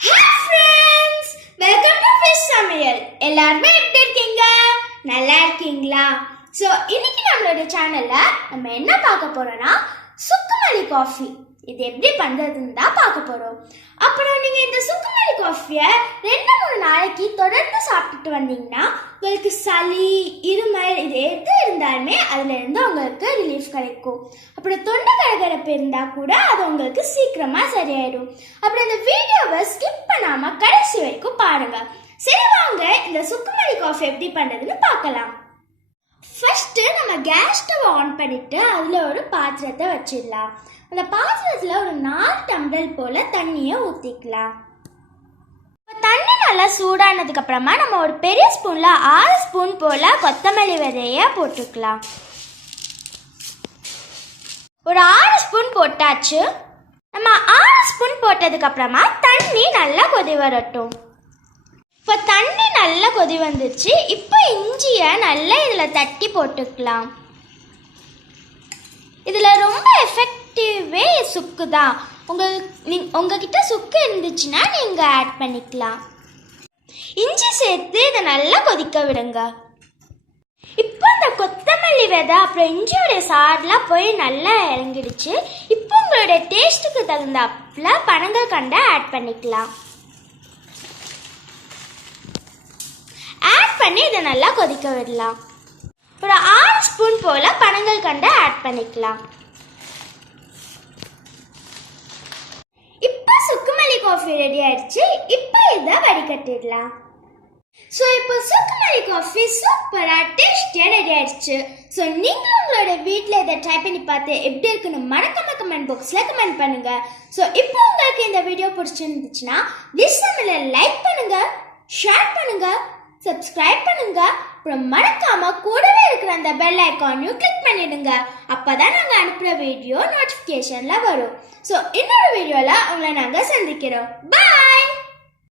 Hi friends, welcome to fish சமையல். எல்லாரும் எப்படி இருக்கீங்க? நல்லா இருக்கீங்களா? ஸோ இன்னைக்கு நம்மளோட சேனல்ல நம்ம என்ன பார்க்க போறோம்னா சுக்குமல்லி காஃபி. இது எப்படி பண்றதுன்னு தான் பார்க்க போறோம். அப்புறம் நீங்க இந்த சுக்குமல்லி காஃபியை 2-3 நாளைக்கு தொடர்ந்து சாப்பிட்டுட்டு வந்தீங்கன்னா உங்களுக்கு சளி, இருமல் இது எது இருந்தாலுமே அதுல இருந்து உங்களுக்கு ரிலீஃப் கிடைக்கும். அப்புறம் தொண்டை கரகரப்பு இருந்தா கூட அது உங்களுக்கு சீக்கிரமா சரியாயிடும். அப்புறம் இந்த வீடியோவை ஸ்கிப் பண்ணாம கடைசி வரைக்கும் பாருங்க. சரி, வாங்க இந்த சுக்குமல்லி காஃபி எப்படி பண்றதுன்னு பார்க்கலாம். ஃபர்ஸ்ட் நம்ம கேஸ் ஸ்டவ் ஆன் பண்ணிட்டு அதுல ஒரு பாத்திரத்தை வச்சிடலாம். அந்த பாத்திரத்துல ஒரு 4 டம்ளர் போல தண்ணியை ஊத்திக்கலாம். தண்ணி நல்லா சூடானதுக்கு அப்புறமா நம்ம ஒரு பெரிய ஸ்பூன்ல 6 ஸ்பூன் போல கொத்தமல்லி விதைய போட்டுக்கலாம். ஒரு 6 ஸ்பூன் போட்டாச்சு. நம்ம 6 ஸ்பூன் போட்டதுக்கு அப்புறமா தண்ணி நல்லா கொதி வரட்டும். இப்போ தண்ணி நல்லா கொதி வந்துச்சு. இப்போ இஞ்சியை நல்லா இதில் தட்டி போட்டுக்கலாம். இதில் ரொம்ப எஃபெக்டிவே சுக்கு தான். உங்ககிட்ட சுக்கு இருந்துச்சுன்னா நீங்கள் ஆட் பண்ணிக்கலாம். இஞ்சி சேர்த்து இதை நல்லா கொதிக்க விடுங்க. இப்போ இந்த கொத்தமல்லி விதை அப்புறம் இஞ்சியோடைய சாரெலாம் போய் நல்லா இறங்கிடுச்சு. இப்போ உங்களோட டேஸ்ட்டுக்கு தகுந்தாப்புல பனங்கற்கண்டை ஆட் பண்ணிக்கலாம். ஆட் பண்ணி இதை நல்லா கொதிக்க விடலாம். ஒரு 6 ஸ்பூன் போல பனங்கற்கண்டை ஆட் பண்ணிக்கலாம். இப்போ சுக்குமல்லி காஃபி ரெடி ஆயிடுச்சு. இப்போ இதை வடிகட்டிடலாம். ஸோ இப்போ சுக்குமல்லி காஃபி சூப்பராக டேஸ்டியாக ரெடி ஆயிடுச்சு. ஸோ நீங்களும் உங்களோட வீட்டில் இதை ட்ரை பண்ணி பார்த்து எப்படி இருக்குன்னு மறக்காம கமெண்ட் பாக்ஸில் கமெண்ட் பண்ணுங்க. ஸோ இப்போ உங்களுக்கு இந்த வீடியோ பிடிச்சிருந்துச்சுன்னா ஃபிஷ் சமையலை லைக் பண்ணுங்க, ஷேர் பண்ணுங்க, சப்ஸ்கிரைப் பண்ணுங்க. அப்புறம் மறக்காம கூடவே இருக்கிற அந்த பெல் ஐக்கானையும் கிளிக் பண்ணிடுங்க. அப்பதான் நாங்க அனுப்புற வீடியோ நோட்டிபிகேஷன்ல வரும். ஸோ இன்னொரு வீடியோல உங்களை நாங்க சந்திக்கிறோம். பாய்.